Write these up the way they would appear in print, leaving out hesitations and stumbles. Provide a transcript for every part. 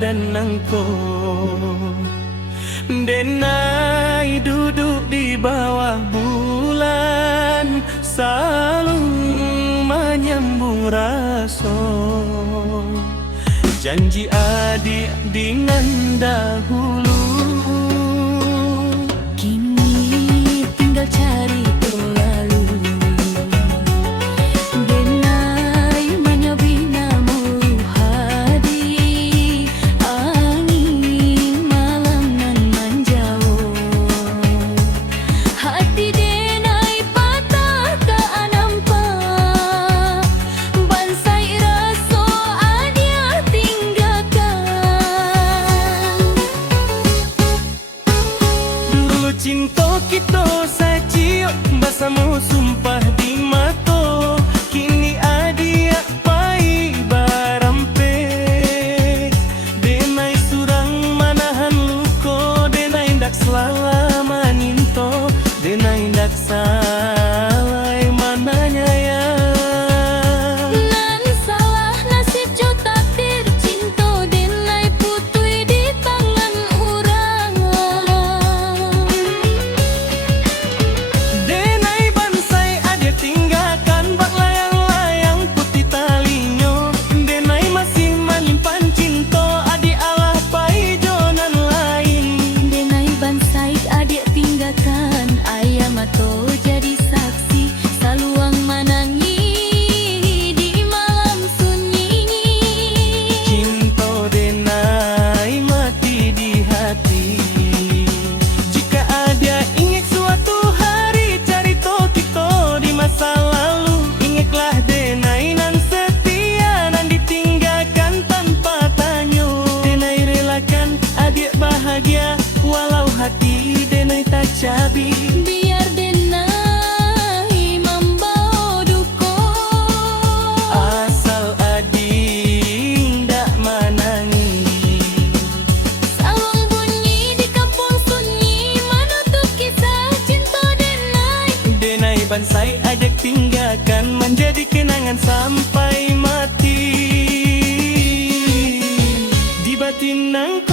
dan nangko. Denai duduk di bawah bulan, saling menyambung rasa. Janji adik dengan dahulu, kini tinggal cari lalu. Denai menyabina mulu hadi, angin malam nan menjauh. Hati denai patah tak nampak, bansai raso adia tinggalkan. dulu cinta kita saciok, bersama sumpah di mato. Kini adia pai barampe, denai surang manahan luko. Denai ndak selama ninto, denai ndak salai mananya ya. Nan salah nasib jo takdir, cinta denai putui di tangan urang. Denai bansai adia tinggalkan bak layang-layang putih talinyo. Denai masih menyimpan cinta adik alah pai jonan lain. Denai bansai adik tinggalkan, ayam atau jadi saksi saluang manangi di malam sunyi. Cinta denai mati di hati. Jika ada ingat suatu hari cerita kita di masa lalu, ingatlah denai nan setia nan ditinggalkan tanpa tanya. Denai relakan adik bahagia walau hati denai tak cabi. Biar denai membawa duka, Asal adik ndak manangi. saluang bunyi di kampung sunyi menutup kisah cinta denai. Denai bansai ajak tinggalkan, menjadi kenangan sampai mati di batin nangko.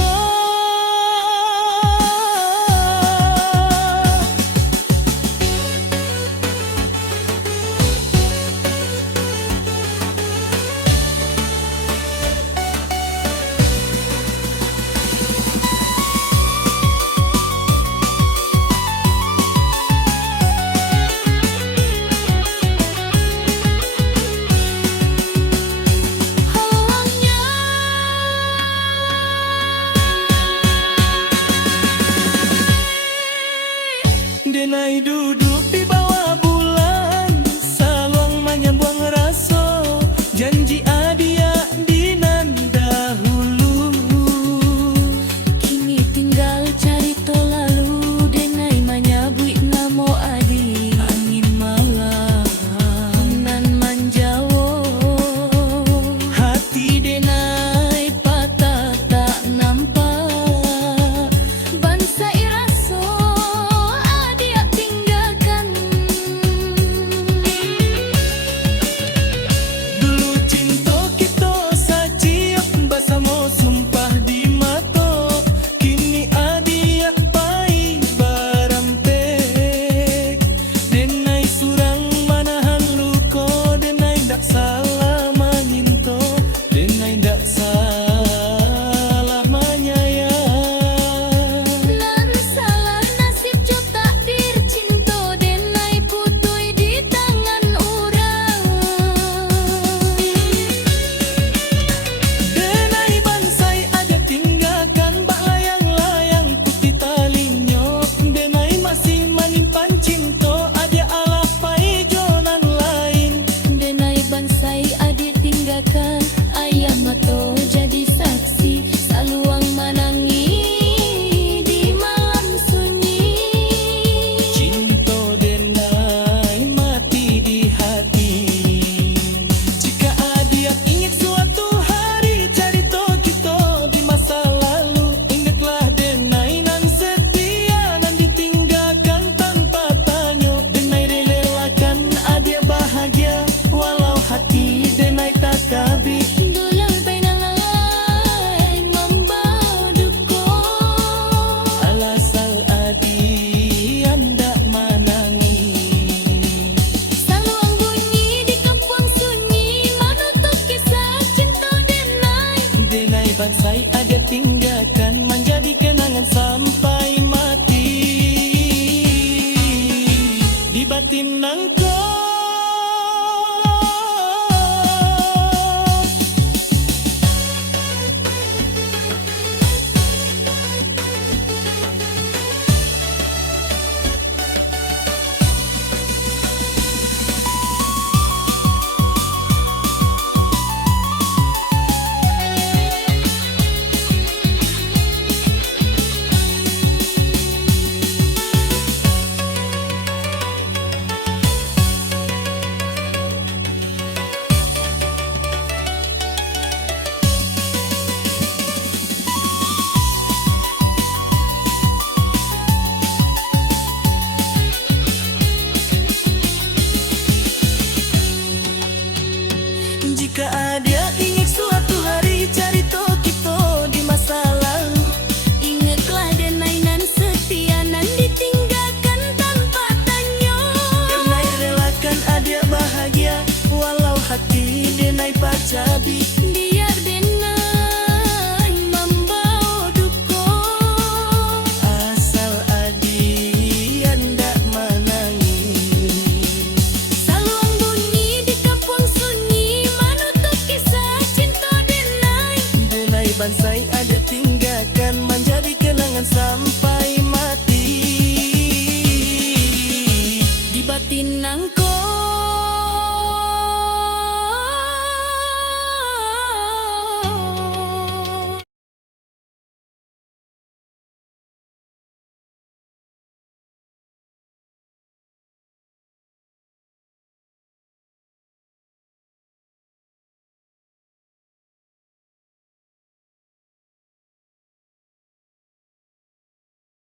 Denai bansai ada tinggalkan menjadi kenangan sampai mati di batin nangko. Jika ada ingat suatu hari cari kita di masa lalu, Ingatlah Denai nan setia nan ditinggalkan tanpa tanya. Denai relakan adik bahagia walau hati Denai pacabi. Biar Denai membawa duka, Asal adik anda menangis. saluang bunyi di kampung sunyi menutup kisah cinta Denai. Denai bansai ada tinggalkan menjadi kenangan sampai mati Di batin nangko.